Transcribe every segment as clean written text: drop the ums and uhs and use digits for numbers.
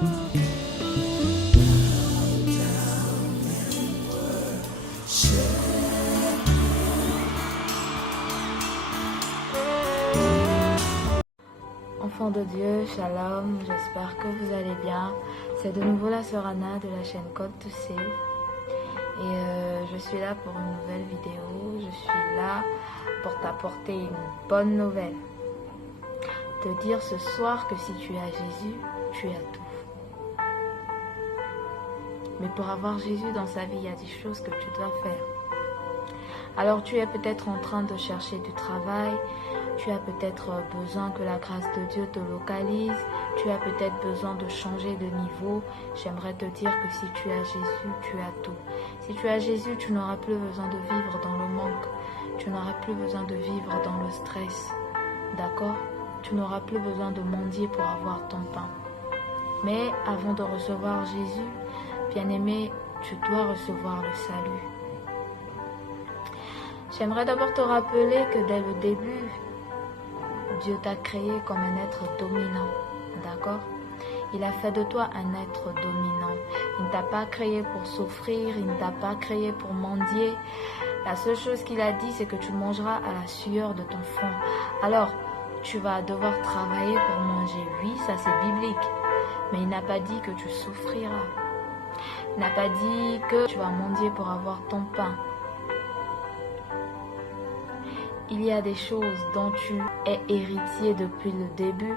Enfants de Dieu, shalom, j'espère que vous allez bien. C'est de nouveau la sœur Anna de la chaîne Code to Save. Et je suis là pour une nouvelle vidéo. Je suis là pour t'apporter une bonne nouvelle. Te dire ce soir que si tu as Jésus, tu as tout. Mais pour avoir Jésus dans sa vie, il y a des choses que tu dois faire. Alors tu es peut-être en train de chercher du travail, tu as peut-être besoin que la grâce de Dieu te localise, tu as peut-être besoin de changer de niveau. J'aimerais te dire que si tu as Jésus, tu as tout. Si tu as Jésus, tu n'auras plus besoin de vivre dans le manque, tu n'auras plus besoin de vivre dans le stress, d'accord? Tu n'auras plus besoin de mendier pour avoir ton pain. Mais avant de recevoir Jésus, bien-aimé, tu dois recevoir le salut. J'aimerais d'abord te rappeler que dès le début, Dieu t'a créé comme un être dominant, d'accord? Il a fait de toi un être dominant. Il ne t'a pas créé pour souffrir, il ne t'a pas créé pour mendier. La seule chose qu'il a dit, c'est que tu mangeras à la sueur de ton front. Alors, tu vas devoir travailler pour manger. Oui, ça c'est biblique. Mais il n'a pas dit que tu souffriras. Il n'a pas dit que tu vas mendier pour avoir ton pain. Il y a des choses dont tu es héritier depuis le début,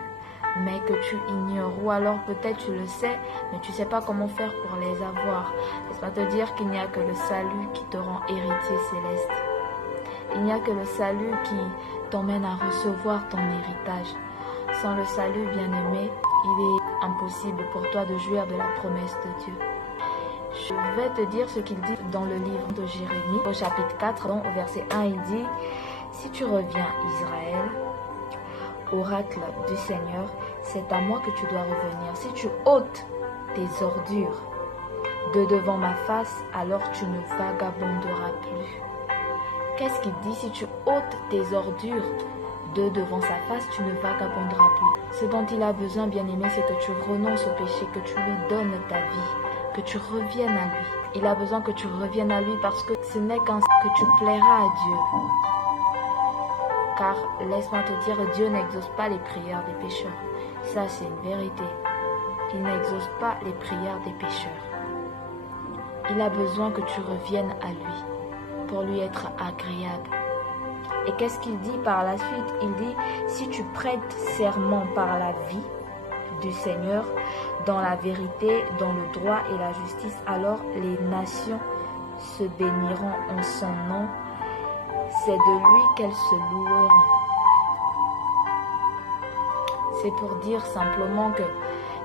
mais que tu ignores. Ou alors peut-être tu le sais, mais tu ne sais pas comment faire pour les avoir. Laisse-moi te dire qu'il n'y a que le salut qui te rend héritier céleste. Il n'y a que le salut qui t'emmène à recevoir ton héritage. Sans le salut, bien-aimé, il est impossible pour toi de jouir de la promesse de Dieu. Je vais te dire ce qu'il dit dans le livre de Jérémie, au chapitre 4, au verset 1, il dit « Si tu reviens, Israël, oracle du Seigneur, c'est à moi que tu dois revenir. Si tu ôtes tes ordures de devant ma face, alors tu ne vagabonderas plus. » Qu'est-ce qu'il dit? Si tu ôtes tes ordures de devant sa face, tu ne vagabonderas plus. Ce dont il a besoin, bien-aimé, c'est que tu renonces au péché, que tu lui donnes ta vie, que tu reviennes à lui. Il a besoin que tu reviennes à lui parce que ce n'est qu'ainsi que tu plairas à Dieu. Car, laisse-moi te dire, Dieu n'exauce pas les prières des pécheurs. Ça, c'est une vérité. Il n'exauce pas les prières des pécheurs. Il a besoin que tu reviennes à lui pour lui être agréable. Et qu'est-ce qu'il dit par la suite? Il dit, si tu prêtes serment par la vie du Seigneur, dans la vérité, dans le droit et la justice, alors les nations se béniront en son nom. C'est de lui qu'elles se loueront. C'est pour dire simplement que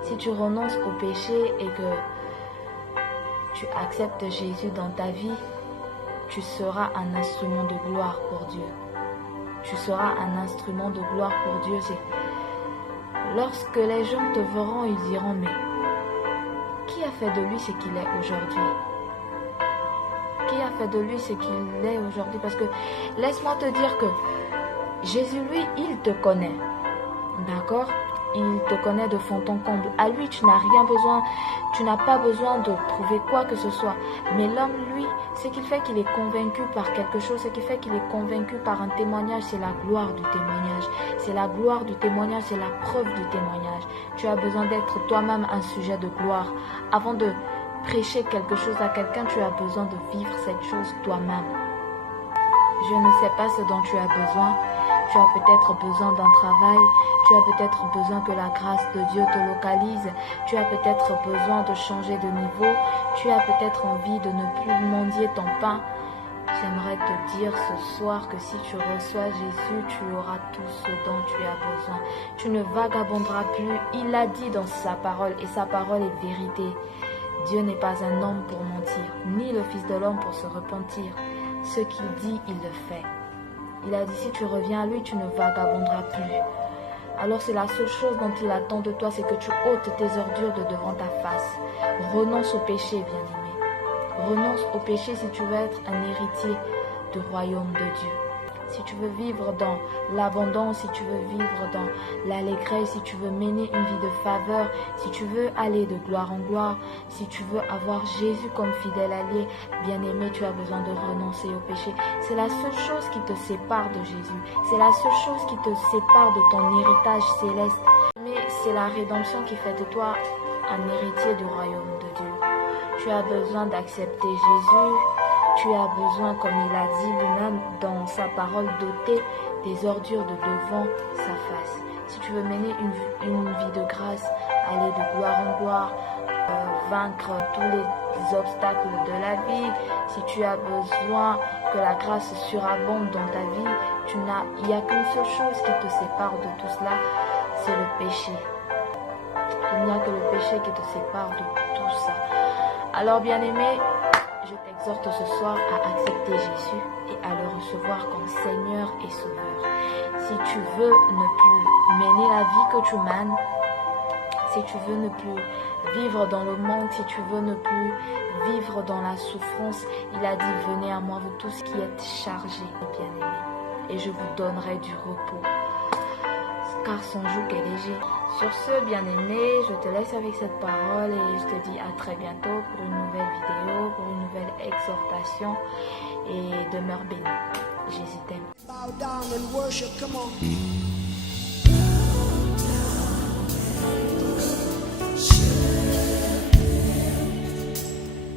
si tu renonces au péché et que tu acceptes Jésus dans ta vie, tu seras un instrument de gloire pour Dieu. Tu seras un instrument de gloire pour Dieu. Lorsque les gens te verront, ils diront, mais qui a fait de lui ce qu'il est aujourd'hui? Qui a fait de lui ce qu'il est aujourd'hui? Parce que laisse-moi te dire que Jésus, lui, il te connaît. D'accord? Il te connaît de fond en comble. À lui, tu n'as rien besoin, tu n'as pas besoin de prouver quoi que ce soit. Mais l'homme, lui, ce qui fait qu'il est convaincu par quelque chose, ce qui fait qu'il est convaincu par un témoignage, c'est la gloire du témoignage. C'est la gloire du témoignage, c'est la preuve du témoignage. Tu as besoin d'être toi-même un sujet de gloire. Avant de prêcher quelque chose à quelqu'un, tu as besoin de vivre cette chose toi-même. Je ne sais pas ce dont tu as besoin. Tu as peut-être besoin d'un travail, tu as peut-être besoin que la grâce de Dieu te localise, tu as peut-être besoin de changer de niveau, tu as peut-être envie de ne plus mendier ton pain. J'aimerais te dire ce soir que si tu reçois Jésus, tu auras tout ce dont tu as besoin. Tu ne vagabonderas plus, il l'a dit dans sa parole et sa parole est vérité. Dieu n'est pas un homme pour mentir, ni le Fils de l'homme pour se repentir. Ce qu'il dit, il le fait. Il a dit, si tu reviens à lui, tu ne vagabonderas plus. Alors c'est la seule chose dont il attend de toi, c'est que tu ôtes tes ordures de devant ta face. Renonce au péché, bien-aimé. Renonce au péché si tu veux être un héritier du royaume de Dieu. si tu veux vivre dans l'abondance, si tu veux vivre dans l'allégresse, si tu veux mener une vie de faveur, si tu veux aller de gloire en gloire, si tu veux avoir Jésus comme fidèle allié, bien-aimé, tu as besoin de renoncer au péché. C'est la seule chose qui te sépare de Jésus. C'est la seule chose qui te sépare de ton héritage céleste. Mais c'est la rédemption qui fait de toi un héritier du royaume de Dieu. Tu as besoin d'accepter Jésus. Tu as besoin, comme il a dit lui-même dans sa parole, d'ôter des ordures de devant sa face. Si tu veux mener une vie de grâce, aller de gloire en gloire, vaincre tous les obstacles de la vie, si tu as besoin que la grâce surabonde dans ta vie, il n'y a qu'une seule chose qui te sépare de tout cela, c'est le péché. Il n'y a que le péché qui te sépare de tout ça. Alors bien-aimé, je t'exhorte ce soir à accepter Jésus et à le recevoir comme Seigneur et Sauveur. Si tu veux ne plus mener la vie que tu mènes, si tu veux ne plus vivre dans le manque, si tu veux ne plus vivre dans la souffrance, il a dit « Venez à moi, vous tous qui êtes chargés et bien-aimés, et je vous donnerai du repos. » Car son joug est léger. Sur ce, bien-aimé, je te laisse avec cette parole et je te dis à très bientôt pour une nouvelle vidéo, pour une nouvelle exhortation et demeure béni. Jésus t'aime.